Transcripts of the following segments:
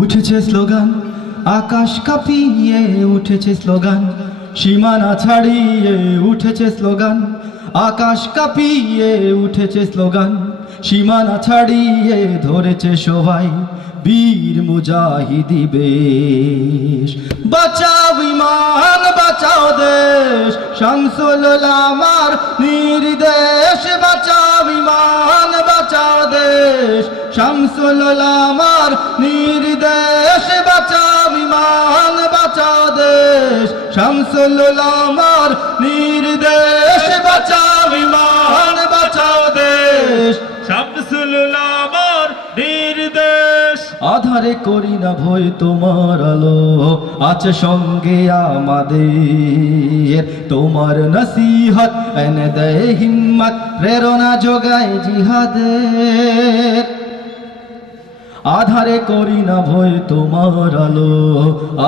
উঠেছে স্লোগান, আকাশ কাঁপিয়ে উঠেছে স্লোগান, সীমানা ছাড়িয়ে উঠেছে স্লোগান, আকাশ কাঁপিয়ে উঠেছে স্লোগান, সীমানা ছাড়িয়ে ধরেছে সবাই বীর মুজাহিদি বেশ। বাঁচাও ইমান, বাঁচাও দেশ, শামসুল উলামার নির্দেশ। বাঁচাও ইমান, বাঁচাও দেশ, শামসুল উলামার নির্দেশ। বাঁচাও ইমান, বাঁচাও দেশ, শামসুল উলামার নির্দেশ। বাঁচাও ইমান, বাঁচাও দেশ, শামসুল উলামার নির্দেশ। আধারে করি না ভয়, তোমার আলো আছে সঙ্গে আমাদের। তোমার নসিহত এনে দেয় হিম্মত, প্রেরণা যোগায় জিহাদের। আধারে করি না ভয়, তোমার আলো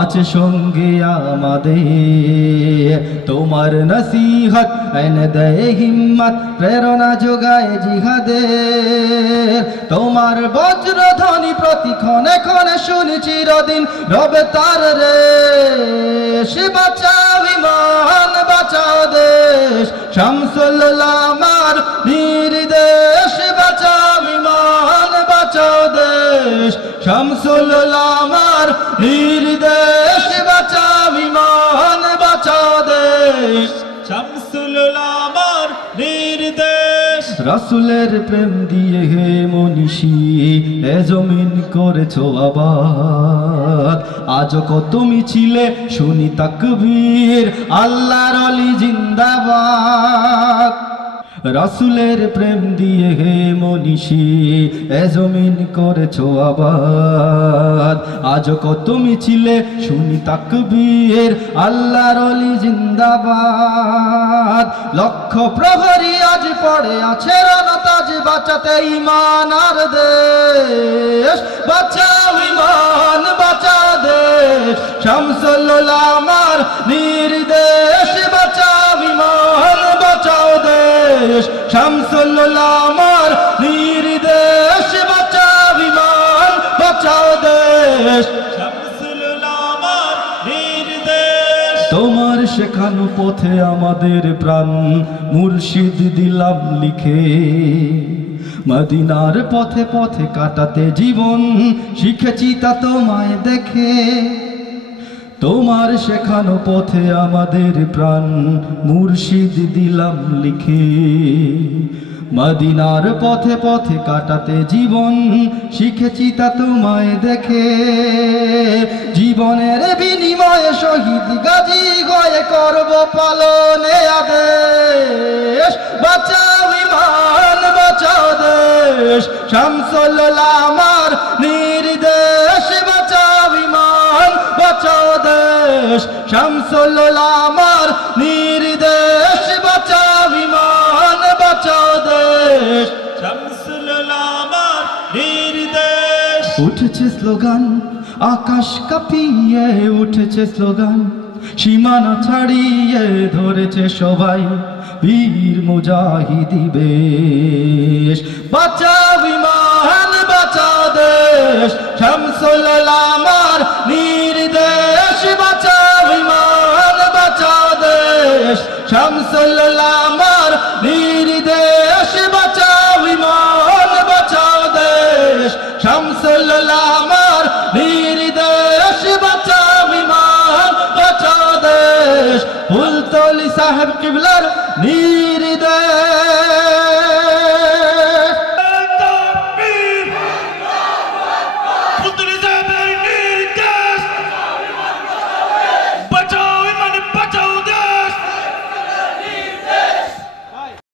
আছে সঙ্গে আমাদের। তোমার নসিহত এনে দেয় হিম্মত, প্রেরণা যোগায় জিহাদের। তোমার বজ্রধ্বনি প্রতি ক্ষণে ক্ষণে শুনি চিরদিন, রবে তার রেশ। বাঁচাও ইমান, বাঁচাও দেশ, শামসুল উলামার নির্দেশ। বাঁচাও ইমান, বাঁচাও দেশ, শামসুল উলামার নির্দেশ। বাঁচাও ইমান, বাঁচাও দেশ, শামসুল উলামার নির্দেশ। রাসূলের প্রেম দিয়ে হে মনীষী এ জমিন করেছো আবাদ। আজ কত মিছিলে শুনি তাকবীর, আল্লাহর ওলি জিন্দাবাদ। রাসূলের প্রেম দিয়ে হে মনীষী এ জমিন করেছো আবাদ। আজ কত মিছিলে শুনি তাকবীর, আল্লাহর ওলি জিন্দাবাদ। লক্ষ প্রহরী আজ পড়ে আছে রণতাজ, বাঁচাতে ঈমান আর দেশ। বাঁচাও ঈমান, বাঁচাও দেশ, শামসুল উলামার নির্দেশ। বাঁচাও ঈমান, বাঁচাও দেশ, শামসুল উলামার নির্দেশ। বাঁচাও ঈমান, বাঁচাও দেশ, শামসুল উলামার নির্দেশ। তোমার শেখানো পথে আমাদের প্রাণ মুর্শিদ দিলাম লিখে। মদিনার পথে পথে কাটাতে জীবন শিখেছি তা তোমায় দেখে। তোমার শেখানো পথে আমাদের প্রাণ মুর্শিদ দিলাম লিখে। মদিনার পথে পথে কাটাতে জীবন শিখেছি তা তোমায় দেখে। জীবনের বিনিময়ে শহীদ গাজী হয়ে করব পালনে আদেশ। বাঁচাও ঈমান, বাঁচাও দেশ, শামসুল উলামার নির্দেশ। বাঁচাও ঈমান, বাঁচাও দেশ, শামসুল উলামার নির্দেশ। বাঁচাও ঈমান, বাঁচাও দেশ, শামসুল উলামার নির্দেশ। উঠেছে স্লোগান, আকাশ কাঁপিয়ে উঠেছে স্লোগান, সীমানা ছাড়িয়ে ধরেছে সবাই বীর মুজাহিদি বেশ। বাঁচাও ঈমান, বাঁচাও দেশ, শামসুল উলামার নির্দেশ। বাঁচাও ঈমান, বাঁচাও দেশ, শামসুল উলামার নির্দেশ। বাঁচাও ঈমান, বাঁচাও দেশ, শামসুল উলামার নির্দেশ। বাঁচাও ঈমান, বাঁচাও দেশ, ফুলতলি সাহেব কিবলার নির্দেশ।